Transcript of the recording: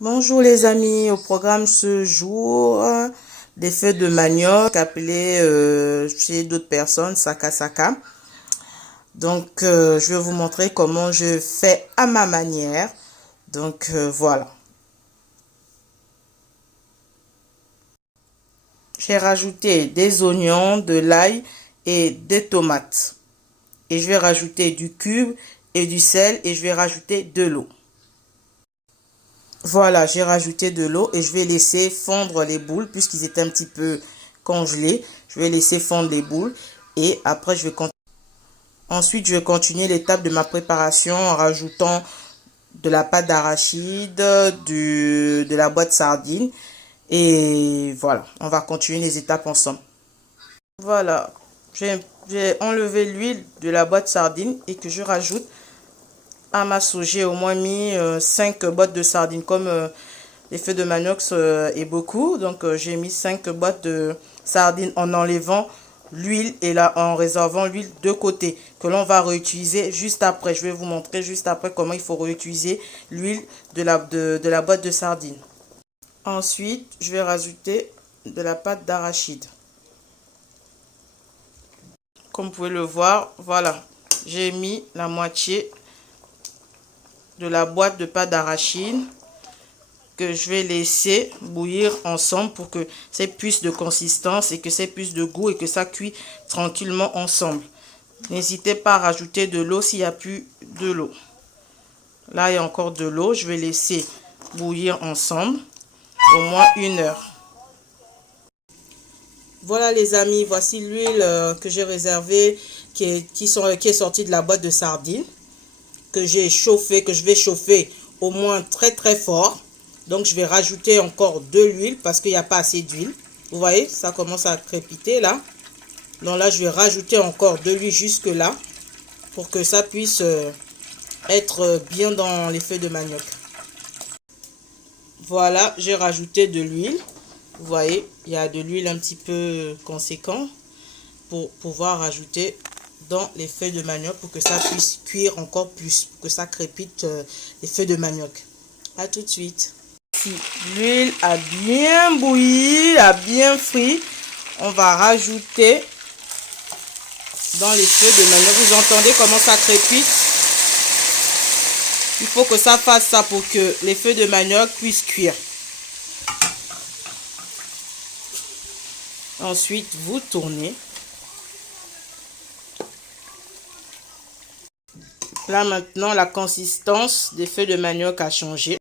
Bonjour les amis, au programme ce jour, des feuilles de manioc appelées chez d'autres personnes saka saka. Donc je vais vous montrer comment je fais à ma manière. Donc voilà. J'ai rajouté des oignons, de l'ail et des tomates. Et je vais rajouter du cube et du sel et je vais rajouter de l'eau. Voilà, j'ai rajouté de l'eau et je vais laisser fondre les boules puisqu'ils étaient un petit peu congelés. Je vais laisser fondre les boules et après je vais continuer. Ensuite, je vais continuer l'étape de ma préparation en rajoutant de la pâte d'arachide, de la boîte sardine et voilà, on va continuer les étapes ensemble. Voilà, j'ai enlevé l'huile de la boîte sardine et que je rajoute à ma sauce. J'ai au moins mis 5 boîtes de sardines comme les feuilles de manioc est beaucoup. Donc j'ai mis 5 boîtes de sardines en enlevant l'huile et là en réservant l'huile de côté que l'on va réutiliser juste après. Je vais vous montrer juste après comment il faut réutiliser l'huile de la boîte de sardines. Ensuite, je vais rajouter de la pâte d'arachide. Comme vous pouvez le voir, voilà, j'ai mis la moitié de la boîte de pâte d'arachide que je vais laisser bouillir ensemble pour que c'est plus de consistance et que c'est plus de goût et que ça cuit tranquillement ensemble. N'hésitez pas à rajouter de l'eau s'il n'y a plus de l'eau. Là, il y a encore de l'eau. Je vais laisser bouillir ensemble au moins 1 heure. Voilà les amis, voici l'huile que j'ai réservée qui est sortie de la boîte de sardines que j'ai chauffé, que je vais chauffer au moins très fort. Donc je vais rajouter encore de l'huile parce qu'il n'y a pas assez d'huile. Vous voyez, ça commence à crépiter là. Donc là, je vais rajouter encore de l'huile jusque là pour que ça puisse être bien dans les feuilles de manioc. Voilà, j'ai rajouté de l'huile. Vous voyez, il y a de l'huile un petit peu conséquent pour pouvoir rajouter dans les feuilles de manioc pour que ça puisse cuire encore plus, pour que ça crépite les feuilles de manioc. À tout de suite. Si l'huile a bien bouilli, a bien frit, on va rajouter dans les feuilles de manioc. Vous entendez comment ça crépite? Il faut que ça fasse ça pour que les feuilles de manioc puissent cuire. Ensuite, vous tournez. Là maintenant, la consistance des feuilles de manioc a changé.